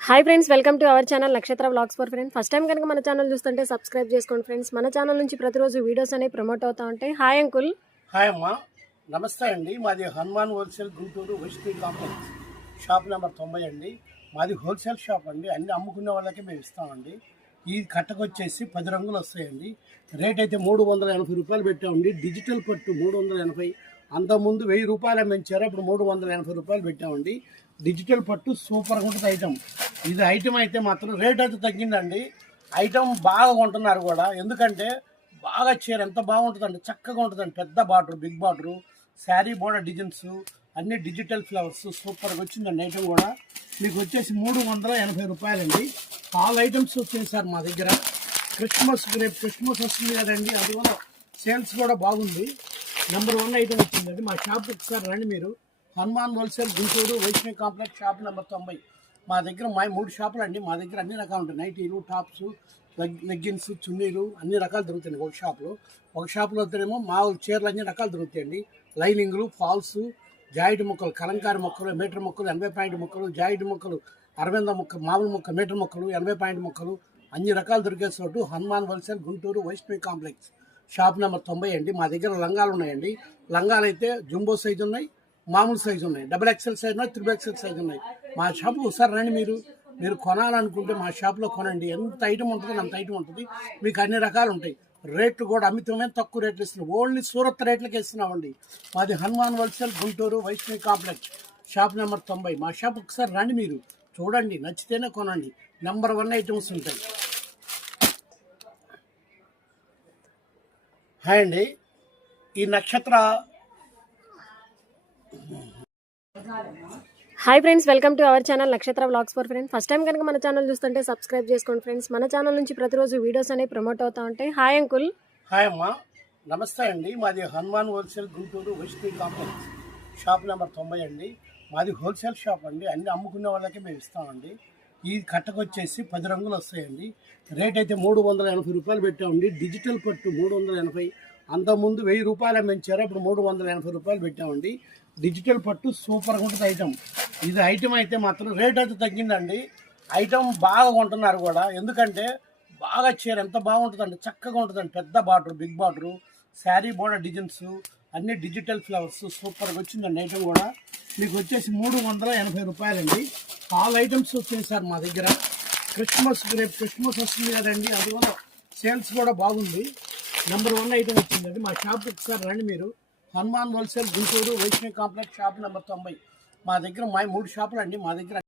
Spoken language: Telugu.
Hi friends, welcome to our channel Nakshatra vlogs for friends. First time కనుక మన ఛానల్ చూస్తుంటే సబ్స్క్రైబ్ చేసుకోండి ఫ్రెండ్స్. మన ఛానల్ నుంచి ప్రతిరోజు వీడియోస్ అనేవి ప్రమోట్ అవుతా ఉంటాయి. Hi uncle. హాయ్ అమ్మా, నమస్తే అండి. మాది Hanuman wholesale Guntur Vaishnavi complex shop number 90 అండి. మాది హోల్సేల్ షాప్ అండి. అన్ని అమ్ముకునే వాళ్ళకి మేము ఇస్తామండి. ఈ కట్టకు వచ్చేసి 10 రంగులు వస్తాయండి. రేట్ అయితే 380 రూపాయలు పెట్టామండి. డిజిటల్ పట్టు 380, అంతకుముందు 1000 రూపాయలు పెంచారు, ఇప్పుడు 380 రూపాయలు పెట్టామండి. డిజిటల్ పట్టు సూపర్గా ఉంటుంది ఐటమ్. ఇది ఐటమ్ అయితే మాత్రం రేట్ అయితే తగ్గిందండి. ఐటమ్ బాగా కొంటున్నారు కూడా, ఎందుకంటే బాగా చీర ఎంత బాగుంటుందండి, చక్కగా ఉంటుందండి. పెద్ద border, big border, sari border designs, అన్ని డిజిటల్ ఫ్లవర్స్ సూపర్గా వచ్చిందండి. ఐటమ్ కూడా మీకు వచ్చేసి 380 రూపాయలండి. ఆల్ ఐటమ్స్ వచ్చాయి సార్ మా దగ్గర. రేపు క్రిస్మస్ వస్తుంది కదండి, అందువల్ల సేల్స్ కూడా బాగుంది. నెంబర్ 1 ఐటమ్ వచ్చిందండి. మా షాప్ ఒకసారి రండి మీరు. Hanuman wholesale Guntur Vaishnavi complex shop number 90. మా దగ్గర 3 షాపులు అండి. మా దగ్గర అన్ని రకాలు ఉంటాయి. నైటీలు, టాప్స్, లెగ్గిన్స్, చున్నీలు అన్ని రకాలు దొరుకుతాయి ఒక షాప్లో. ఒక షాప్లో వస్తేనేమో మామూలు చీరలు అన్ని రకాలు దొరుకుతాయండి. లైనింగ్లు, ఫాల్స్, జాయిడ్ ముక్కలు, కలంకారీ ముక్కలు, మీటర్ ముక్కలు, 80 పాయింట్ ముక్కలు, జాయిడ్ ముక్కలు, 60 ముక్కలు, మామూలు ముక్క, మీటర్ ముక్కలు, 80 పాయింట్ ముక్కలు, అన్ని రకాలు దొరికే చోటు Hanuman wholesale Guntur Vaishnavi complex shop number 90 అండి. మా దగ్గర లంగాలు ఉన్నాయండి. లంగాలు అయితే జంబో సైజు ఉన్నాయి, మామూలు సైజు ఉన్నాయి, డబుల్ ఎక్సెల్ సైజు ఉన్నాయి, 3 XL సైజు ఉన్నాయి. మా షాపు ఒకసారి రండి మీరు కొనాలనుకుంటే మా షాప్లో కొనండి. ఎంత ఐటమ్ ఉంటుంది అంత ఐటమ్ ఉంటుంది. మీకు అన్ని రకాలు ఉంటాయి. రేట్లు కూడా అమితమైన తక్కువ రేట్లు ఇస్తున్నాం. ఓన్లీ సూరత్ రేట్లకి ఇస్తున్నామండి. మాది Hanuman wholesale Guntur Vaishnavi complex shop number 90. మా షాప్ ఒకసారి రండి మీరు చూడండి, నచ్చితేనే కొనండి. నెంబర్ 1 ఐటమ్స్ ఉంటాయి. హాయ్ అండి. ఈ Nakshatra hi friends, welcome to our channel Nakshatra vlogs for friends. First time కనుక మన ఛానల్ చూస్తుంటే సబ్స్క్రైబ్ చేసుకోండి ఫ్రెండ్స్. మన ఛానల్ నుంచి ప్రతిరోజు వీడియోస్ అనేవి ప్రమోట్ అవుతా ఉంటాయి. Hi uncle. హాయ్ అమ్మా, నమస్తే అండి. మాది Hanuman wholesale Guntur Vaishnavi complex shop number 90 అండి. మాది హోల్సేల్ షాప్ అండి. అన్ని అమ్ముకునే వాళ్ళకి మేము ఇస్తామండి. ఈ కట్టకు వచ్చేసి 10 రంగులు వస్తాయండి. రేట్ అయితే 380 రూపాయలు పెట్టామండి. డిజిటల్ పట్టు 380, అంతకుముందు 1000 రూపాయలు పెంచారు, ఇప్పుడు 380 రూపాయలు పెట్టామండి. డిజిటల్ పట్టు సూపర్గా ఉంటుంది ఐటమ్. ఇది ఐటమ్ అయితే మాత్రం రేట్ అయితే తగ్గిందండి. ఐటమ్ బాగా కొంటున్నారు కూడా, ఎందుకంటే బాగా చీర ఎంత బాగుంటుందండి, చక్కగా ఉంటుందండి. పెద్ద border, big border, sari border designs, అన్ని డిజిటల్ ఫ్లవర్స్ సూపర్గా వచ్చిందండి. ఐటమ్ కూడా మీకు వచ్చేసి 380 రూపాయలండి. ఆల్ ఐటమ్స్ వచ్చాయి సార్ మా దగ్గర. రేపు క్రిస్మస్ వస్తుంది కదండి, అందువల్ల సేల్స్ కూడా బాగుంది. నెంబర్ 1 ఐటమ్ వచ్చిందండి. మా షాప్ ఒకసారి రండి మీరు. Hanuman wholesale Guntur Vaishnavi complex shop number 90. మా దగ్గర 3 షాపులు అండి. మా దగ్గర